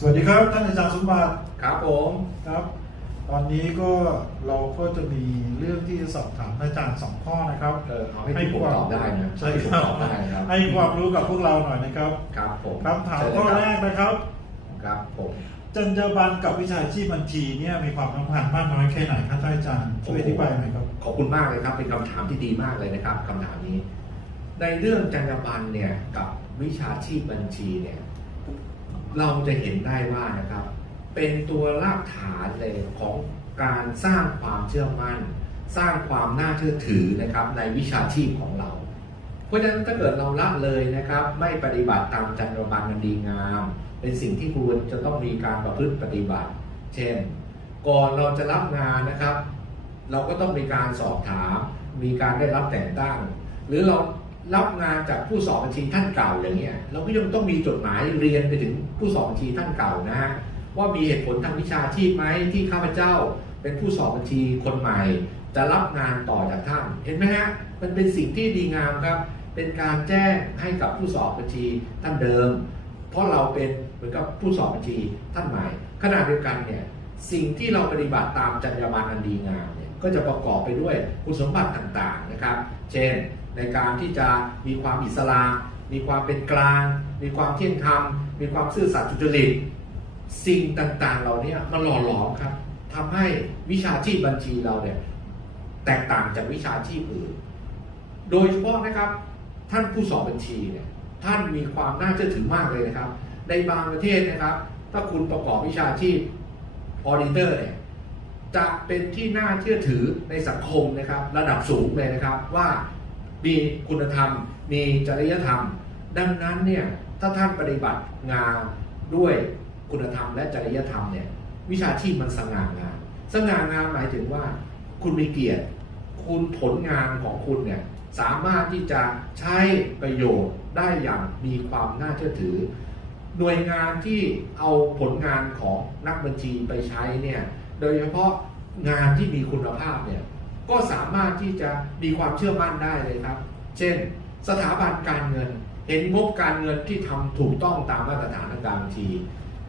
สวัสดีครับท่านอาจารย์สมบัติครับผมครับ ตอนนี้ก็เราก็จะมีเรื่องที่จะสอบถามอาจารย์สองข้อนะครับเออเอาให้ที่ผมตอบได้นะใช่ให้คผมรับตอบได้นะครับ ให้ความรู้กับพวกเราหน่อยนะครับครับผมคำถามเชิญข้อเลยแรกนะครับครับผมจรรยาบรรณกับวิชาชีพบัญชีเนี่ยมีความสัมพันธ์มากน้อยแค่ไหนครับท่านอาจารย์ช่วยอธิบายหน่อยครับขอบคุณมากเลยครับ เป็นคำถามที่ดีมากเลยนะครับคำถามนี้ ในเรื่องจรรยาบรรณเนี่ยกับวิชาชีพบัญชีเนี่ย เราจะเห็นได้ว่านะครับ เป็นตัวรากฐานเลยของการสร้างความเชื่อมั่น สร้างความน่าเชื่อถือนะครับในวิชาชีพของเรา เพราะฉะนั้นถ้าเกิดเราละเลยนะครับ ไม่ปฏิบัติตามจรรยาบรรณันดีงาม เป็นสิ่งที่ควรจะต้องมีการประพฤติปฏิบัติ เช่น ก่อนเราจะรับงานนะครับ เราก็ต้องมีการสอบถาม มีการได้รับแต่งตั้ง หรือเรา รับงานจากผู้สอบบัญชีท่านเก่าอย่างเงี้ยเราก็ยังต้องมีจดหมายเรียนไปถึงผู้สอบบัญชีท่านเก่านะฮะว่ามีเหตุผลทางวิชาชีพไหมที่ข้าพเจ้า เป็นผู้สอบบัญชีคนใหม่ จะรับงานต่อจากท่าน เห็นไหมฮะมันเป็นสิ่งที่ดีงามครับ เป็นการแจ้งให้กับผู้สอบบัญชีท่านเดิม เพราะเราเป็นเหมือนกับผู้สอบบัญชีท่านใหม่ขณะเดียวกันเนี่ยสิ่งที่เราปฏิบัติตามจรรยาบรรณอันดีงามเนี่ยก็จะประกอบไปด้วยคุณสมบัติต่างๆนะครับ เช่น ในการที่จะมีความอิสระ มีความเป็นกลาง มีความเที่ยงธรรม มีความซื่อสัตย์สุจริต สิ่งต่างๆ เหล่านี้มันหล่อหลอมครับทำให้วิชาชีพบัญชีเราเนี่ยแตกต่างจากวิชาชีพอื่น โดยเฉพาะนะครับท่านผู้สอบบัญชีเนี่ยท่านมีความน่าเชื่อถือมากเลยนะครับ ในบางประเทศนะครับ ถ้าคุณประกอบวิชาชีพออดิเตอร์เนี่ยจะเป็นที่น่าเชื่อถือในสังคมนะครับ ระดับสูงเลยนะครับว่า มีคุณธรรม มีจริยธรรม ดังนั้นเนี่ยถ้าท่านปฏิบัติงานด้วยคุณธรรมและจริยธรรมเนี่ยวิชาชีพมันสง่างามสง่างามหมายถึงว่า คุณมีเกียรติ คุณผลงานของคุณเนี่ยสามารถที่จะใช้ประโยชน์ได้อย่างมีความน่าเชื่อถือ หน่วยงานที่เอาผลงานของนักบัญชีไปใช้เนี่ยโดยเฉพาะงานที่มีคุณภาพเนี่ย ก็สามารถที่จะมีความเชื่อมั่นได้เลยครับ เช่น สถาบันการเงิน เห็นงบการเงินที่ทำถูกต้องตามมาตรฐานทางการบัญชี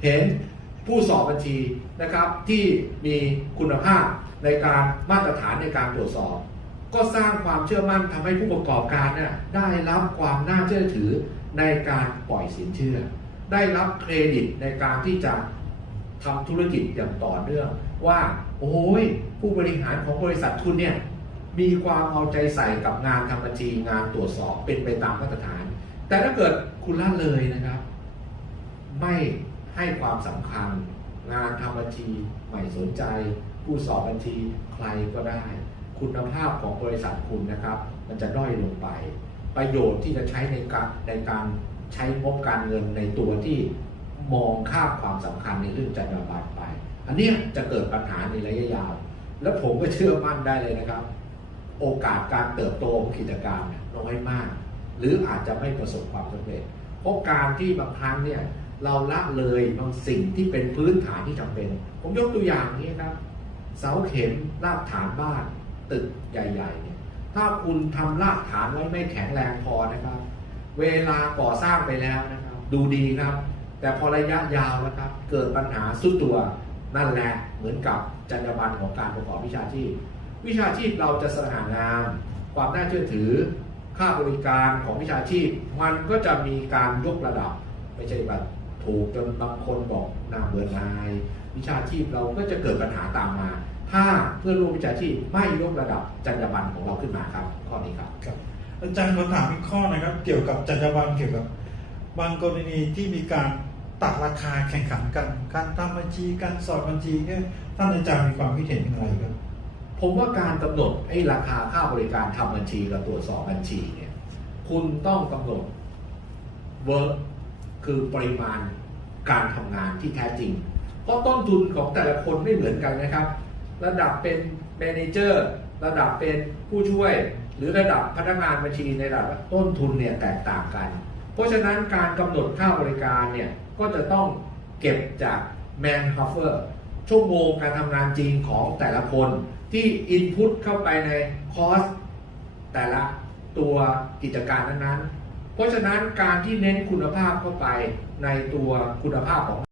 เห็นผู้สอบบัญชีนะครับที่มีคุณภาพในการมาตรฐานในการตรวจสอบ ก็สร้างความเชื่อมั่นทำให้ผู้ประกอบการเนี่ยได้รับความน่าเชื่อถือในการปล่อยสินเชื่อ ได้รับเครดิตในการที่จะ ทำธุรกิจอย่างต่อเนื่อง ว่าโอ้ยผู้บริหารของบริษัททุนเนี่ยมีความเอาใจใส่กับงานทำบัญชีงานตรวจสอบเป็นไปตามมาตรฐาน แต่ถ้าเกิดคุณละเลยนะครับ ไม่ให้ความสำคัญ งานทำบัญชีไม่สนใจ ผู้สอบบัญชีใครก็ได้ คุณภาพของบริษัทคุณนะครับ มันจะด้อยลงไป ประโยชน์ที่จะใช้ในการในการใช้งบการเงินในตัวที่ มองข้ามความสำคัญในเรื่องจรรยาบรรณไป อันนี้จะเกิดปัญหาในระยะยาว และผมก็เชื่อมั่นได้เลยนะครับ โอกาสการเติบโตของกิจการเนี่ยน้อยมาก หรืออาจจะไม่ประสบความสำเร็จเพราะการที่บางครั้งเนี่ยเราละเลยบางสิ่งที่เป็นพื้นฐานที่จำเป็น ผมยกตัวอย่างนี้ครับ เสาเข็มรากฐานบ้านตึกใหญ่ๆเนี่ยถ้าคุณทำรากฐานไว้ไม่แข็งแรงพอนะครับ เวลาก่อสร้างไปแล้วนะครับ ดูดีครับ แต่พอระยะยาวนะครับ เกิดปัญหาสุดตัวนั่นแหละเหมือนกับจรรยาบรรณของการประกอบวิชาชีพ วิชาชีพเราจะสง่างามความน่าเชื่อถือ ค่าบริการของวิชาชีพ มันก็จะมีการยกระดับ ไม่ใช่แบบถูกจนบางคนบอกน่าเบื่อนาย วิชาชีพเราก็จะเกิดปัญหาตามมา ถ้าเพื่อนร่วมวิชาชีพไม่ยกระดับจรรยาบรรณของเราขึ้นมาครับ ข้อนี้ครับครับ อาจารย์ขอถามอีกข้อนะครับ เกี่ยวกับจรรยาบรรณเกี่ยวกับ บางกรณีที่มีการ ตัดราคาแข่งขันกัน การทำบัญชีการสอบบัญชีเนี่ยท่านอาจารย์มีความคิดเห็นอย่างไรครับผมว่าการกำหนดไอ้ราคาค่าบริการทำบัญชีกับตรวจสอบบัญชีเนี่ยคุณต้องกำหนดเวิร์กคือปริมาณการทำงานที่แท้จริง เพราะต้นทุนของแต่ละคนไม่เหมือนกันนะครับ ระดับเป็นแมเนเจอร์ระดับเป็นผู้ช่วย หรือระดับพนักงานบัญชีในระดับต้นทุนเนี่ยแตกต่างกัน ราะฉะนั้นการกำหนดค่าบริการเนี่ยก็จะต้องเก็บจากแมนฮัฟเฟอร์ชั่วโมงการทำงานจริงของแต่ละคนที่อินพุตเข้าไปในคอสแต่ละตัวกิจการนั้นๆ เพราะฉะนั้นการที่เน้นคุณภาพเข้าไปในตัวคุณภาพของ